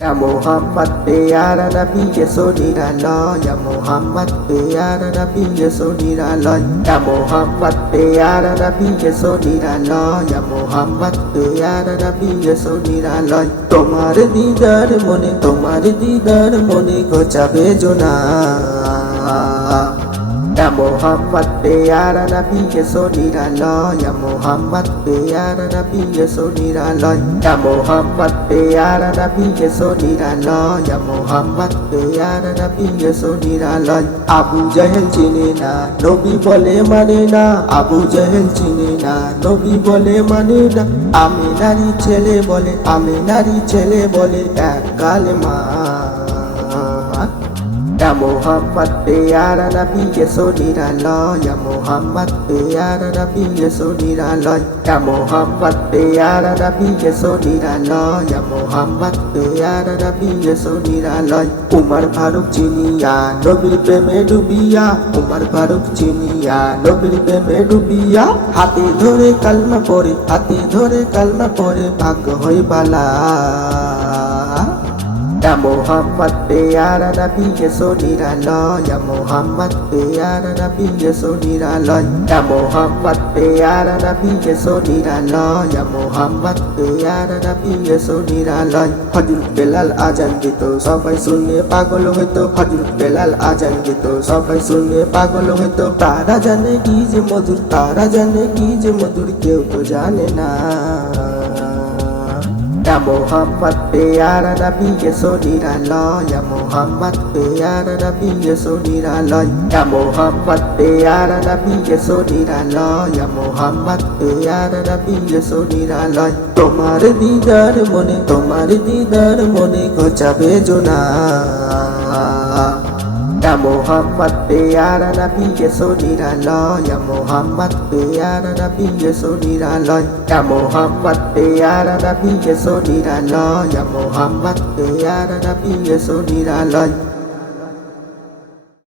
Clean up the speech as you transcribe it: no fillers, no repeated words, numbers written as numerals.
Ya Muhammad प्यारा नबी के सोनीरा लो या Muhammad प्यारा नबी के सोनीरा लो या Muhammad प्यारा नबी के सोनीरा लो या Muhammad प्यारा नबी के सोनीरा लो তোমার দিদার মনে ঘোচাবে জোনা Ya Muhammad प्यारा नबी के सोनीरा लो या Muhammad प्यारा नबी के सोनीरा लो या Muhammad प्यारा नबी के सोनीरा लो या Muhammad प्यारा नबी के सोनीरा लो আবু জাহেল চিনে না নবী বলে মানে না আবু জাহেল চিনে না নবী বলে মানে না আমি নারী ছেলে বলে এক কালেমা Ya Muhammad प्यारा नबी के सोनीरा लो या Muhammad प्यारा नबी के सोनीरा लो या Muhammad प्यारा नबी के सोनीरा लो या Muhammad प्यारा नबी के सोनीरा लो उमर फारूक चिनिया नबीर प्रेमे डुबिया उमर फारूक चिनिया नबीर प्रेमे डुबिया हाथे धरे কালমা পড়ে ভাগ্য হয় বালা Ya Muhammad प्यारा नबी के सोनीरा लो या Muhammad प्यारा नबी के सोनीरा लो या Muhammad प्यारा नबी के सोनीरा लो या Muhammad प्यारा नबी के सोनीरा लो হযরত বেলাল আজান দিত সবাই শুনে পাগল হইতো হযরত বেলাল আজান দিত সবাই শুনে পাগল হইতো তারা জানে কি যে মধুর কেউ তো জানে না Ya Muhammad प्यारा नबी के सोनीरा लो या Muhammad प्यारा नबी के सोनीरा लो या Muhammad प्यारा नबी के सोनीरा लो या Muhammad प्यारा नबी के सोनीरा लो তোমার দিদার মনে ঘোচাবে জোনা Ya Muhammad प्यारा नबी के सोनीरा लो या Muhammad प्यारा नबी के सोनीरा लो या Muhammad प्यारा नबी के सोनीरा लो या Muhammad प्यारा नबी के सोनीरा लो